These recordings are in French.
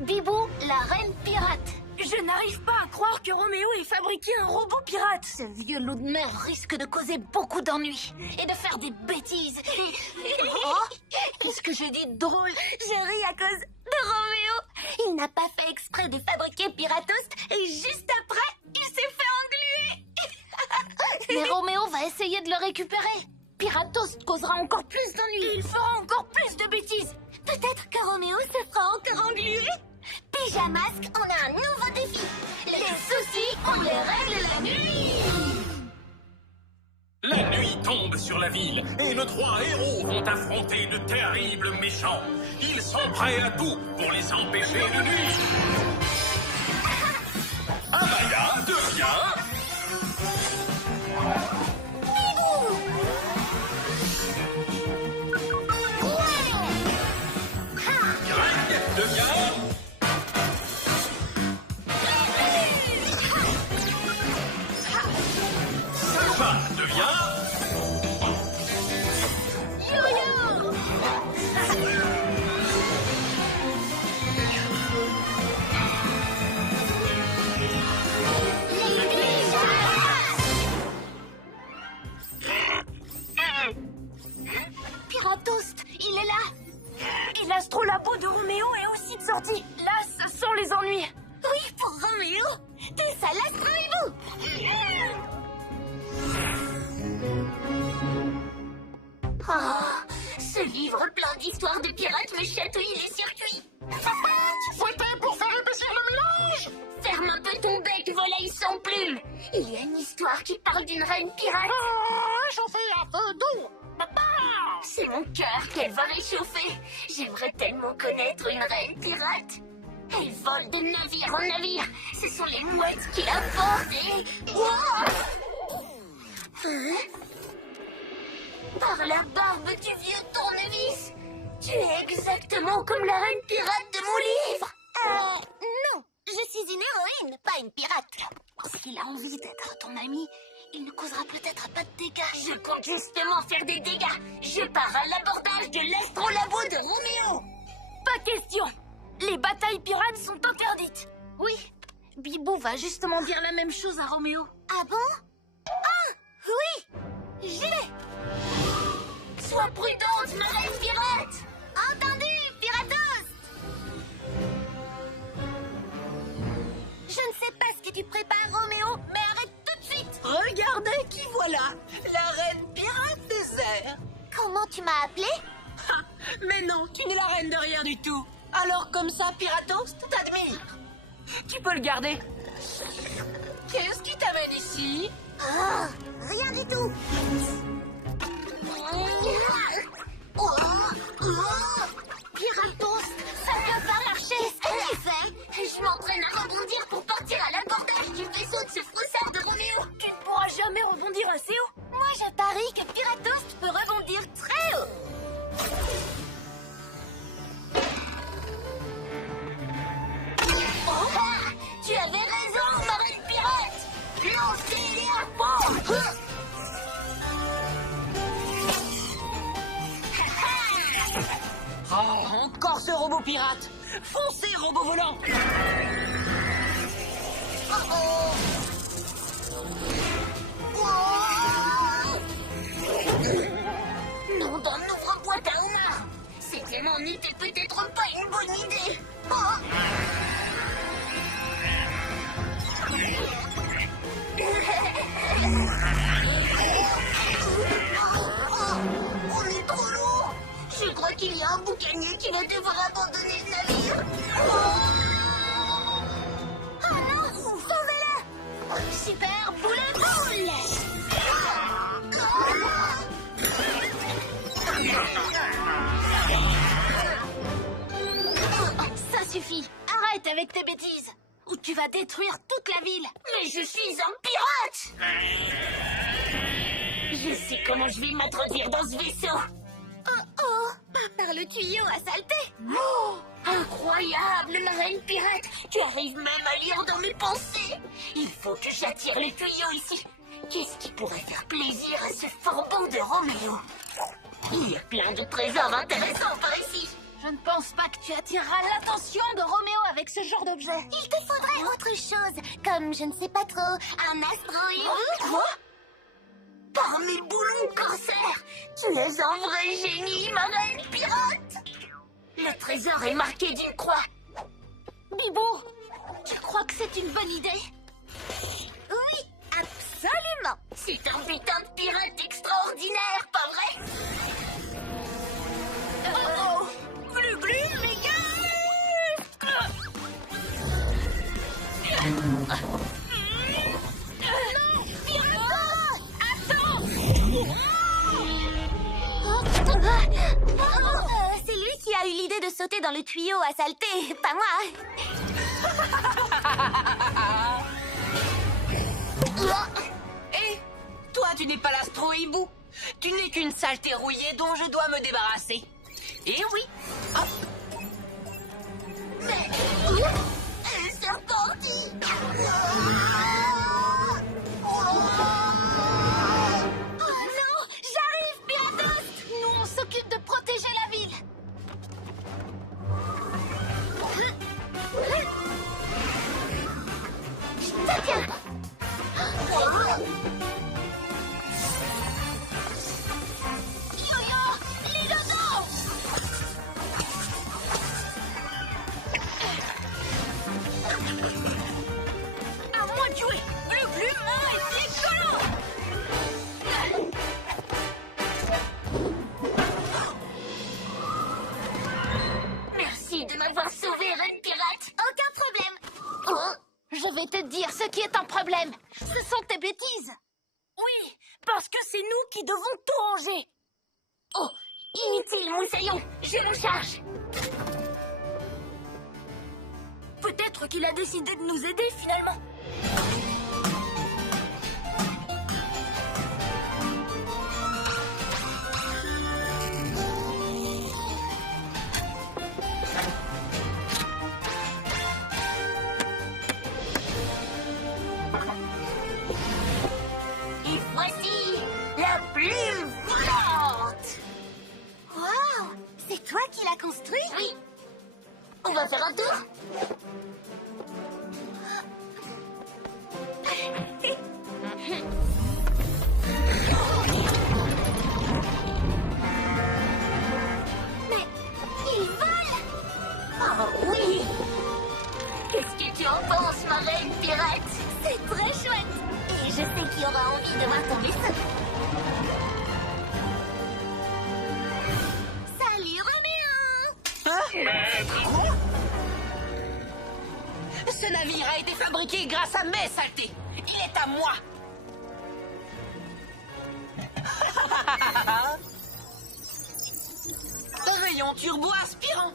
Bibou, la reine pirate. Je n'arrive pas à croire que Roméo ait fabriqué un robot pirate. Ce vieux loup de mer risque de causer beaucoup d'ennuis et de faire des bêtises. Oh, qu'est-ce que je dis de drôle? Je ris à cause de Roméo. Il n'a pas fait exprès de fabriquer Piratost et juste après, il s'est fait engluer. Mais Roméo va essayer de le récupérer. Piratost causera encore plus d'ennuis. Il fera encore plus de bêtises. Peut-être que Roméo se fera encore engluer. Pyjamasque, on a un nouveau défi. Les soucis, on les règle la nuit. La nuit tombe sur la ville et nos 3 héros vont affronter de terribles méchants. Ils sont prêts à tout pour les empêcher de nuire. Amaya devient... Greg devient... Sympa devient... Yo-yo. Les pyjamas. Piratost, il est là. Et l'astrolabo de Roméo est aussi de sortie. Là, ça sent les ennuis. Oui, pour Roméo. T'es ça l'astro-hibou. Oh, ce livre plein d'histoires de pirates me chatouille les circuits. Fouetté pour faire épaissir le mélange. Ferme un peu ton bec, volaille sans plume. Il y a une histoire qui parle d'une reine pirate. Réchauffer un feu d'eau. C'est mon cœur qu'elle va réchauffer. J'aimerais tellement connaître une reine pirate. Elle vole de navire en navire. Ce sont les mouettes qui la portent et... Wow. Par la barbe du vieux tournevis, tu es exactement comme la reine pirate de mon livre. Non, je suis une héroïne, pas une pirate. S'il a envie d'être ton ami, il ne causera peut-être pas de dégâts. Je compte justement faire des dégâts. Je pars à l'abordage de l'astrolabo de Roméo. Pas question. Les batailles pirates sont interdites. Oui, Bibou va justement dire la même chose à Roméo. Ah bon? Ah, oui. J'y vais. Sois prudente, ma reine pirate. Entendu, Piratos! Je ne sais pas ce que tu prépares, Roméo, mais arrête tout de suite. Regardez qui voilà, la reine pirate des airs. Comment tu m'as appelé? Ah, mais non, tu n'es la reine de rien du tout. Alors comme ça, Piratos t'admire. Tu peux le garder. Qu'est-ce qui t'amène ici? Ah, rien du tout. Piratos, ça ne va pas marcher. Qu'est-ce que tu fais? Je m'entraîne à rebondir pour partir à l'abordage du vaisseau de ce froussard de Roméo. Tu ne pourras jamais rebondir assez haut. Moi, je parie que Piratos peut rebondir très haut. Oh, ah, tu avais raison, ma reine pirate. Lancez-les à fond. Oh, encore ce robot pirate. Foncez, robot volant. Nom d'un ouvre-boîte à homard. C'était mon n'était peut-être pas une bonne idée. On est trop lourd. Je crois qu'il y a un boucanier qui va devoir abandonner le navire. Oh non, sauvez-le! Super boulet boule. Ça suffit. Arrête avec tes bêtises. Ou tu vas détruire toute la ville. Mais je suis un pirate. Je sais comment je vais m'introduire dans ce vaisseau. Oh, pas par le tuyau à saleté. Oh, incroyable, la reine pirate. Tu arrives même à lire dans mes pensées. Il faut que j'attire les tuyaux ici. Qu'est-ce qui pourrait faire plaisir à ce fourgon de Roméo? Il y a plein de trésors intéressants par ici. Je ne pense pas que tu attireras l'attention de Roméo avec ce genre d'objet. Il te faudrait autre chose, comme, je ne sais pas trop, un astroïde. Quoi? Par mes boulons cancer, tu es un vrai génie, ma reine pirate. Le trésor est marqué d'une croix. Bibou, tu crois que c'est une bonne idée? Oui, absolument. C'est un putain de pirate extraordinaire, pas vrai? Oh, glu glu, mes gars! C'est lui qui a eu l'idée de sauter dans le tuyau à saleté, pas moi. Hé, toi, tu n'es pas l'astro-hibou. Tu n'es qu'une saleté rouillée dont je dois me débarrasser. Et oui. Mais... Un serpentis! Oh non, j'arrive, Piratos. Nous, on s'occupe de protéger la ville. Tiens. Yo-yo, les dodos! À moi de jouer! Le plus mort est écolo! Merci de m'avoir sauvé, Reine Pirate! Aucun problème. Oh, je vais te dire ce qui est un problème. Ce sont tes bêtises. Oui, parce que c'est nous qui devons tout ranger. Oh, inutile, moussaillon. Je m'en charge. Peut-être qu'il a décidé de nous aider finalement. Et voici la plume volante. Waouh, c'est toi qui l'as construit? Oui. On va faire un tour. Mais il vole. Oh oui. Qu'est-ce que tu en penses, ma reine pirate? C'est très chouette. Et je sais qu'il aura envie de voir ton vaisseau. Salut, Roméo. Ce navire a été fabriqué grâce à mes saletés. Il est à moi. Rayon turbo aspirant.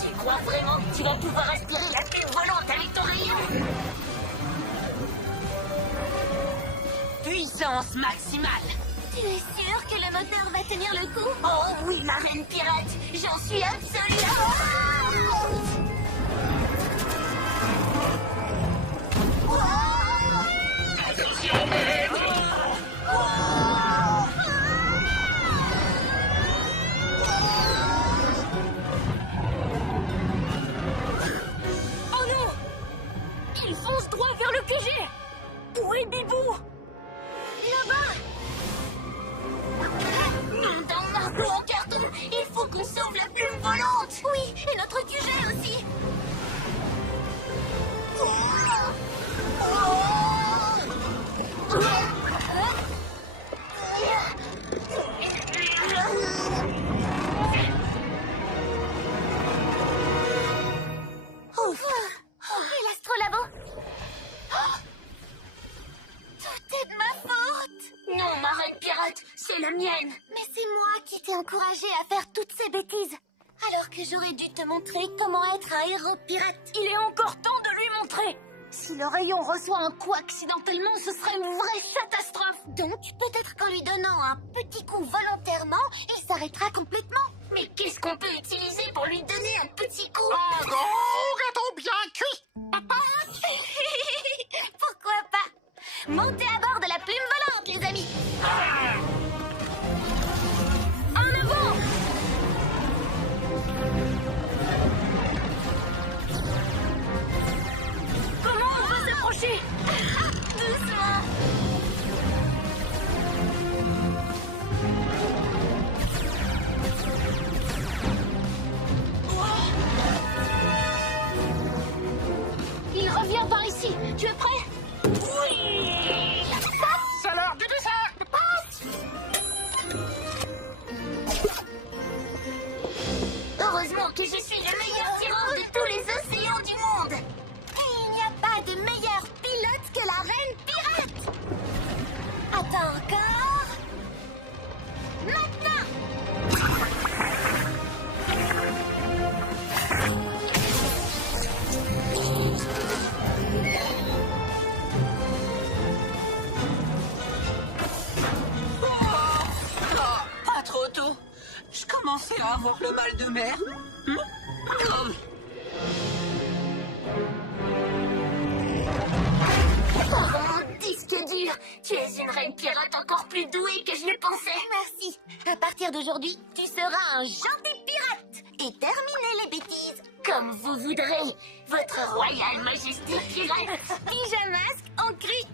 Tu crois vraiment que tu vas pouvoir aspirer la plume volante avec ton rayon? Puissance maximale. Tu es sûr que le moteur va tenir le coup? Oh oui, ma reine pirate, j'en suis absolument... Oh non! Il fonce droit vers le QG! Où est Bibou? Là-bas. Dans le marteau en carton, il faut qu'on sauve la plume volante! Oui, et notre QG aussi. Ouf. Et l'astrolabo? Tout est de ma faute. Non, ma reine pirate, c'est la mienne! Mais c'est moi qui t'ai encouragé à faire toutes ces bêtises. Alors que j'aurais dû te montrer comment être un héros pirate. Il est encore temps de lui montrer! Si le rayon reçoit un coup accidentellement, ce serait une vraie catastrophe! Donc, peut-être qu'en lui donnant un petit coup volontairement, il s'arrêtera complètement. Mais qu'est-ce qu'on peut utiliser pour lui donner un petit coup? Un gros gâteau bien cuit. Pourquoi pas? Montez à bord de la plume volante, les amis. En Heureusement que je suis le meilleur tireur de tous les océans du monde. Et il n'y a pas de meilleur pilote que la reine pirate. Attends encore. Maintenant. Pas trop tôt. Je commençais à avoir le mal de mer. Oh, mon disque dur. Tu es une reine pirate encore plus douée que je le pensais. Merci. À partir d'aujourd'hui, tu seras un gentil pirate. Et terminez les bêtises. Comme vous voudrez, votre royale majesté pirate. Pyjamasque en cri.